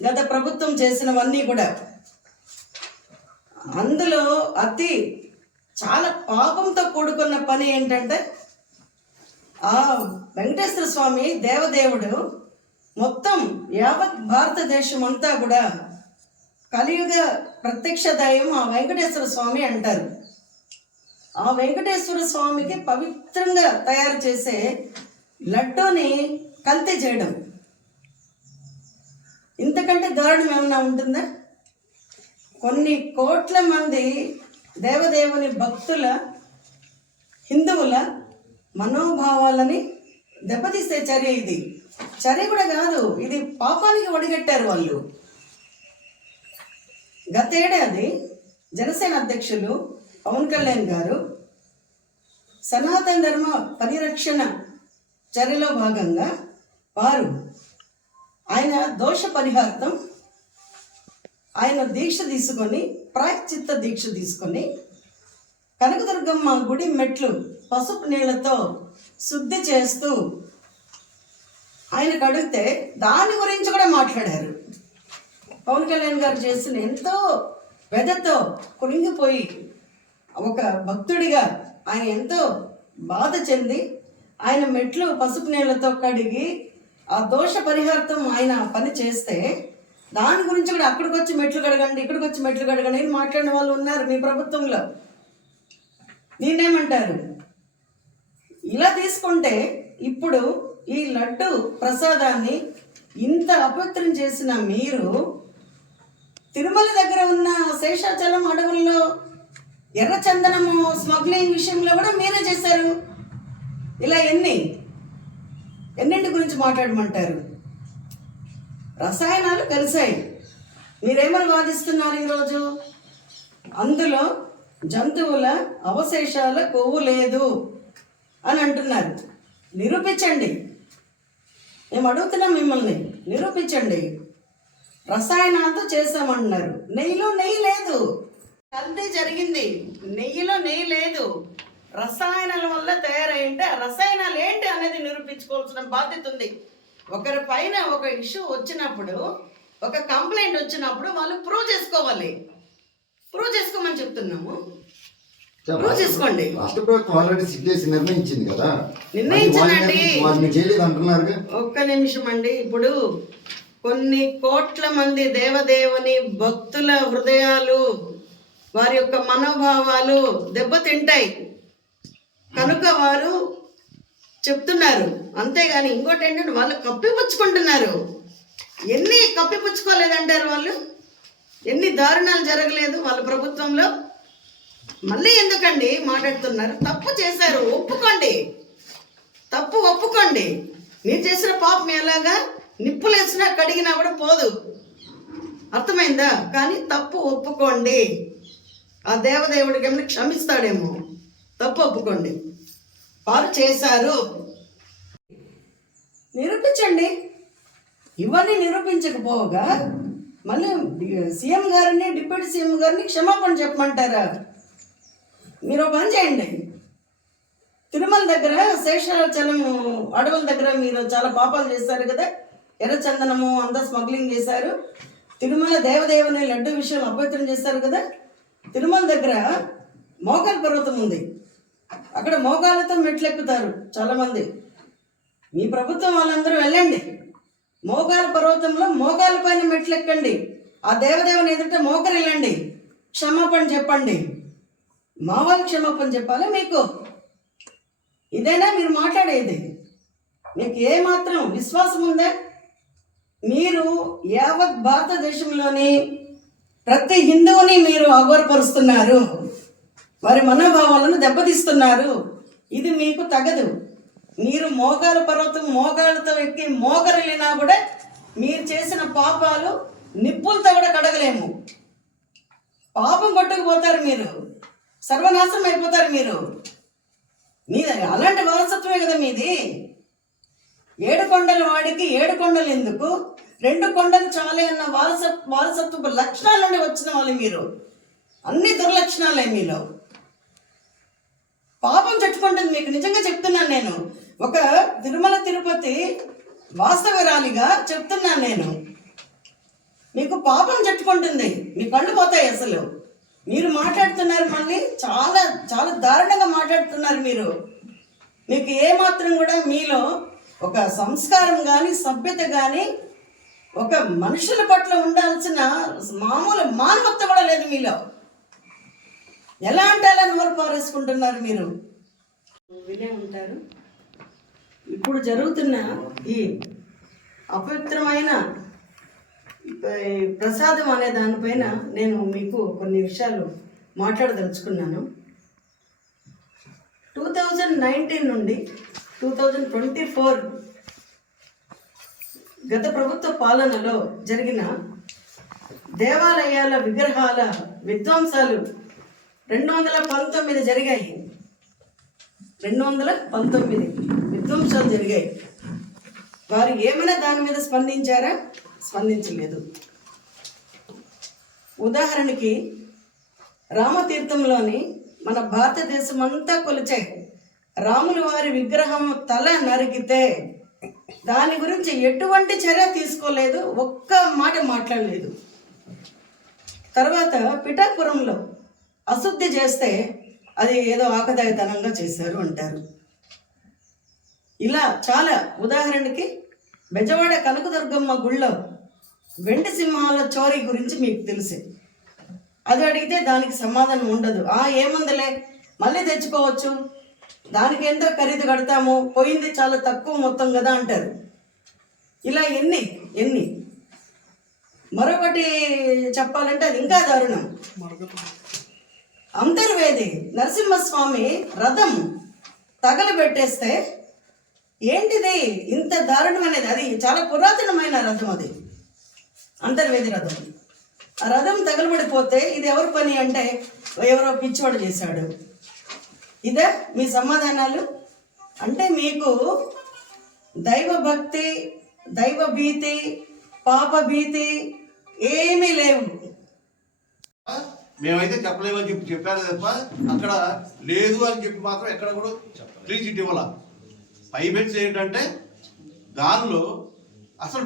గత ప్రభుత్వం చేసినవన్నీ కూడా. అందులో అతి చాలా పాపంతో కూడుకున్న పని ఏంటంటే ఆ వెంకటేశ్వర స్వామి దేవదేవుడు మొత్తం యావత్ భారతదేశం అంతా కూడా కలియుగ ప్రత్యక్ష దయం ఆ వెంకటేశ్వర స్వామి అంటారు. ఆ వెంకటేశ్వర స్వామికి పవిత్రంగా తయారు చేసే లడ్డూని కల్తీ చేయడం. ఇంతకంటే దారుణం ఏమన్నా ఉంటుందా? కొన్ని కోట్ల మంది దేవదేవుని భక్తుల హిందువుల మనోభావాలని దెబ్బతీసే చర్య ఇది. చర్య కూడా కాదు ఇది పాపానికి ఒడిగట్టారు వాళ్ళు. గతేడాది జనసేన అధ్యక్షులు పవన్ కళ్యాణ్ గారు సనాతన ధర్మ పరిరక్షణ చర్యలో భాగంగా వారు ఆయన దోష పరిహార్థం ఆయన దీక్ష తీసుకొని ప్రాయశ్చిత్త దీక్ష తీసుకొని కనకదుర్గమ్మ గుడి మెట్లు పసుపు నీళ్ళతో శుద్ధి చేస్తూ ఆయనకు అడిగితే దాని గురించి కూడా మాట్లాడారు. పవన్ కళ్యాణ్ గారు చేసిన ఎంతో వెదతో కురింగిపోయి ఒక భక్తుడిగా ఆయన ఎంతో బాధ చెంది ఆయన మెట్లు పసుపు నీళ్ళతో కడిగి ఆ దోష పరిహార్థం ఆయన పని చేస్తే దాని గురించి కూడా అక్కడికి వచ్చి మెట్లు కడగండి ఇక్కడికి వచ్చి మెట్లు కడగండి అని మాట్లాడిన వాళ్ళు ఉన్నారు మీ ప్రభుత్వంలో. నేనేమంటారు ఇలా తీసుకుంటే ఇప్పుడు ఈ లడ్డు ప్రసాదాన్ని ఇంత అపవిత్రం చేసిన మీరు తిరుమల దగ్గర ఉన్న శేషాచలం అడవుల్లో ఎర్రచందనము స్మగ్లింగ్ విషయంలో కూడా మీరే చేశారు. ఇలా ఎన్ని? ఎన్నింటి గురించి మాట్లాడమంటారు? రసాయనాలు కలిసాయి మీరేమని వాదిస్తున్నారు ఈరోజు? అందులో జంతువుల అవశేషాల కొవ్వు లేదు అని అంటున్నారు. నిరూపించండి. మేము అడుగుతున్నాం మిమ్మల్ని నిరూపించండి. రసాయనాలతో చేసామంటున్నారు నెయ్యిలో నెయ్యి లేదు. కల్తీ జరిగింది. నెయ్యిలో నెయ్యి లేదు. రసాయనాల వల్ల తయారైంటే ఆ రసాయనాలు ఏంటి అనేది నిరూపించుకోవాల్సిన బాధ్యత ఉంది. ఒకరి పైన ఒక ఇష్యూ వచ్చినప్పుడు ఒక కంప్లైంట్ వచ్చినప్పుడు వాళ్ళు ప్రూవ్ చేసుకోవాలి. ప్రూవ్ చేసుకోమని చెప్తున్నాము. ప్రూవ్ చేసుకోండి. రాష్ట్ర ప్రభుత్వం ఆల్రెడీ సిగ్గేసి నిర్ణయించింది కదా. నిర్ణయించిందండి. వారిని చేయలేదు అంటున్నారుగా ఒక్క నిమిషం అండి. ఇప్పుడు కొన్ని కోట్ల మంది దేవదేవుని భక్తుల హృదయాలు వారి యొక్క మనోభావాలు దెబ్బతింటాయి. కనుక వారు చెప్తున్నారు. అంతేగాని ఇంకోటి ఏంటంటే వాళ్ళు కప్పిపుచ్చుకుంటున్నారు. ఎన్ని కప్పిపుచ్చుకోలేదంటారు వాళ్ళు? ఎన్ని దారుణాలు జరగలేదు వాళ్ళ ప్రభుత్వంలో? మళ్ళీ ఎందుకండి మాట్లాడుతున్నారు? తప్పు చేశారు ఒప్పుకోండి. తప్పు ఒప్పుకోండి. నేను చేసిన పాపం ఎలాగా? నిప్పులేసినా కడిగినా కూడా పోదు. అర్థమైందా? కానీ తప్పు ఒప్పుకోండి. ఆ దేవదేవుడికి ఏమైనా క్షమిస్తాడేమో. తప్పు ఒప్పుకోండి. వారు చేశారు. నిరూపించండి. ఇవన్నీ నిరూపించకపోగా మళ్ళీ సీఎం గారిని డిప్యూటీ సీఎం గారిని క్షమాపణ చెప్పమంటారా? మీరు పని చేయండి. తిరుమల దగ్గర శేషాచలం అడవుల దగ్గర మీరు చాలా పాపాలు చేశారు కదా? ఎర్రచందనము అంతా స్మగ్లింగ్ చేశారు. తిరుమల దేవదేవుని లడ్డు విషయం అభ్యర్థన చేశారు కదా? తిరుమల దగ్గర మోకల్ పర్వతం ఉంది. అక్కడ మోకాళ్ళతో మెట్లు ఎక్కుతారు చాలామంది. మీ ప్రభుత్వం వాళ్ళందరూ వెళ్ళండి. మోకాల పర్వతంలో మోకాల పైన మెట్లు ఎక్కండి ఆ దేవదేవుని ఎదుట మోకరిల్లండి. క్షమాపణ చెప్పండి. మా వాళ్ళు క్షమాపణ చెప్పాలి మీకు? ఇదేనా మీరు మాట్లాడేది? మీకు ఏమాత్రం విశ్వాసం ఉందే? మీరు యావత్ భారతదేశంలోని ప్రతి హిందువుని మీరు అగోరపరుస్తున్నారు వారి మనోభావాలను దెబ్బతీస్తున్నారు. ఇది మీకు తగదు. మీరు మోకాల పర్వతం మోకాలతో ఎక్కి మోకరిల్లినా కూడా మీరు చేసిన పాపాలు నిప్పులతో కూడా కడగలేము. పాపం కొట్టుకుపోతారు మీరు. సర్వనాశనం అయిపోతారు మీరు. మీ అలాంటి వారసత్వమే కదా మీది. ఏడు కొండల వాడికి ఏడు కొండలు ఎందుకు? రెండు కొండలు చాలే అన్న వారస వారసత్వపు లక్షణాల నుండి వచ్చిన వాళ్ళు మీరు. అన్ని దుర్లక్షణాలే మీలో. పాపం చుట్టుకుంటుంది మీకు. నిజంగా చెప్తున్నాను నేను. ఒక తిరుమల తిరుపతి వాస్తవరాలిగా చెప్తున్నాను నేను. మీకు పాపం చెట్టుకుంటుంది మీ కళ్ళు పోతాయి అసలు. మీరు మాట్లాడుతున్నారు మళ్ళీ చాలా చాలా దారుణంగా మాట్లాడుతున్నారు మీరు. మీకు ఏమాత్రం కూడా మీలో ఒక సంస్కారం కానీ సభ్యత కానీ ఒక మనుషుల పట్ల ఉండాల్సిన మామూలు మానవత్వం కూడా లేదు మీలో. ఎలా అంటే అలా నోరు పారేసుకుంటున్నారు మీరు? వినే ఉంటారు. ఇప్పుడు జరుగుతున్న ఈ అపవిత్రమైన ప్రసాదం అనే దానిపైన నేను మీకు కొన్ని విషయాలు మాట్లాడదలుచుకున్నాను. టూ థౌజండ్ నైన్టీన్ నుండి టూ థౌజండ్ ట్వంటీ ఫోర్ గత ప్రభుత్వ పాలనలో జరిగిన దేవాలయాల విగ్రహాల విధ్వంసాలు రెండు వందల పంతొమ్మిది జరిగాయి. రెండు వందల పంతొమ్మిది విధ్వంసాలు జరిగాయి. వారు ఏమైనా దాని మీద స్పందించారా? స్పందించలేదు. ఉదాహరణకి రామతీర్థంలోని మన భారతదేశం అంతా కొలిచే రాముల వారి విగ్రహం తల నరికితే దాని గురించి ఎటువంటి చర్య తీసుకోలేదు ఒక్క మాట మాట్లాడలేదు. తర్వాత పిఠాపురంలో అశుద్ధి చేస్తే అది ఏదో ఆకదాయతనంగా చేశారు అంటారు. ఇలా చాలా ఉదాహరణకి బెజవాడ కనకదుర్గమ్మ గుళ్ళో వెండి సింహాల చోరీ గురించి మీకు తెలుసే. అది అడిగితే దానికి సమాధానం ఉండదు. ఆ ఏముందిలే? మళ్ళీ తెచ్చుకోవచ్చు. దానికి ఎంతో ఖరీదు కడతాము? పోయింది చాలా తక్కువ మొత్తం కదా అంటారు. ఇలా ఎన్ని ఎన్ని? మరొకటి చెప్పాలంటే అది ఇంకా దారుణం. అంతర్వేది నరసింహస్వామి రథం తగలబెట్టేస్తే ఏంటిది? ఇంత దారుణమైనది అది చాలా పురాతనమైన రథం అది. అంతర్వేది రథం. ఆ రథం తగలబడిపోతే ఇది ఎవరి పని అంటే ఎవరో పిచ్చివాడు చేశాడు. ఇదే మీ సమాధానాలు? అంటే మీకు దైవ భక్తి దైవ భీతి పాప భీతి ఏమీ లేవు. మేమైతే చెప్పలేమని చెప్పి చెప్పారు తప్ప అక్కడ లేదు అని చెప్పి మాత్రం ఎక్కడ కూడా క్లీన్ చిట్ ఇవ్వాల. పై ఏంటంటే దానిలో అసలు